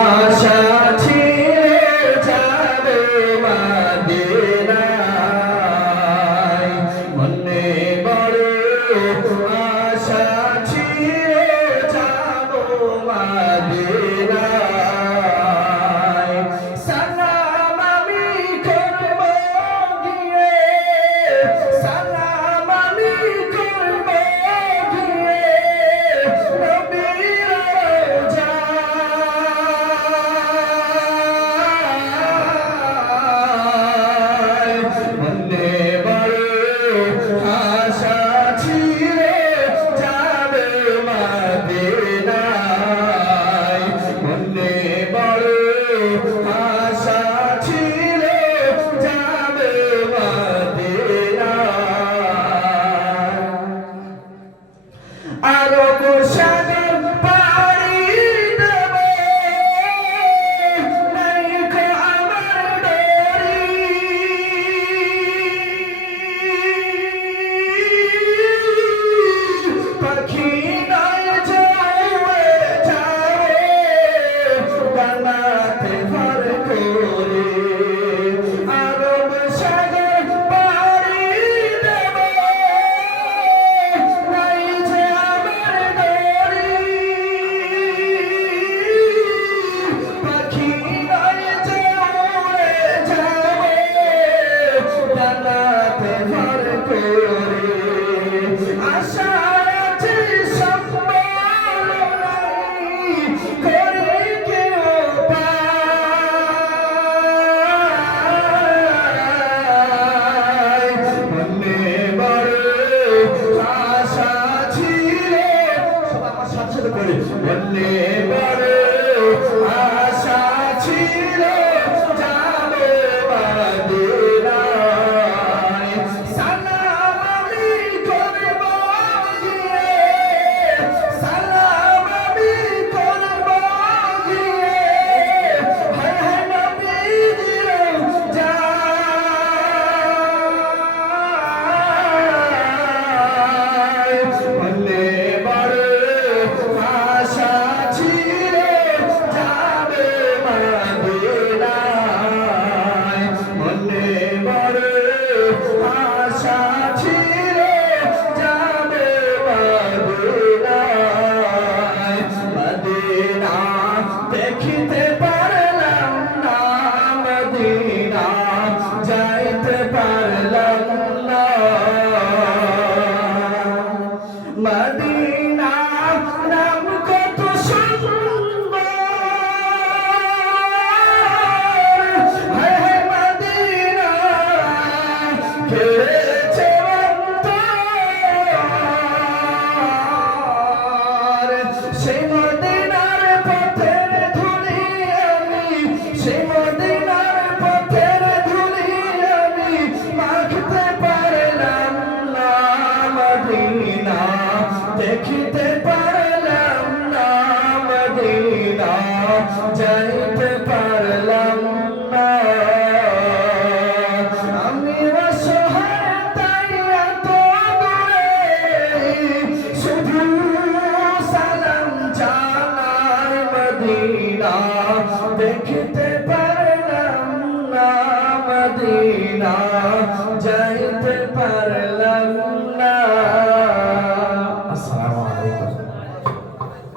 আশা ছিঁড়ে যাবে মদিনায়, মনে বড় আশা ছিঁড়ে যাব মদিনায়। সালাম আমি করব গিয়ে, সালাম আমি করব গিয়ে নবীর রওজায়, মনে বড় আশা ছিঁড়ে যাবে মদিনায়, মনে বড় আশা ছিঁড়ে যাবে মদিনায়। আরব সাগর পাড়ি দেব, নাইকো আমার ডোরি, পাখি নয় যাবে যাবে বানাতে ভর করে। আরব সাগর পাড়ি দেব, নাই যে আমার ডোরি, পাখি নয় যাবে যাবে বানাতে ভর করে। আশা আছে সম্বল নাই করে কেউ পায়, মনে বড় আশা ছিল, সবাই আমার সাথে সাথে করে, মনে বড় আশা ছিল যাবে মদিনায়। সালাম আমি করব গিয়ে, সালাম আমি করব গিয়ে হায় হায় নবীর রওজায়, মনে বড় আশা ছিল যাবে মদিনায়, মনে বড় আশা ছিল যাবে মদিনায়। মদিনা দেখিতে পারলাম না, মদিনা যাইতে পারলাম না, মদিনা নাম কত সুন্দর, হায় হায় মদিনা খেলেছে অন্তর। সেই মদিনার পথের ধুলি আমি, সেই মদিনার পথের ধুলি আমি মাখতে পারলাম না, মদিনা দেখিতে পারলাম না, মদিনা যাইতে পারলাম না। আমি অসহায় তাই এত দূরে শুধু সালাম জানাই, মদিনা দেখিতে পারলাম না, মদিনা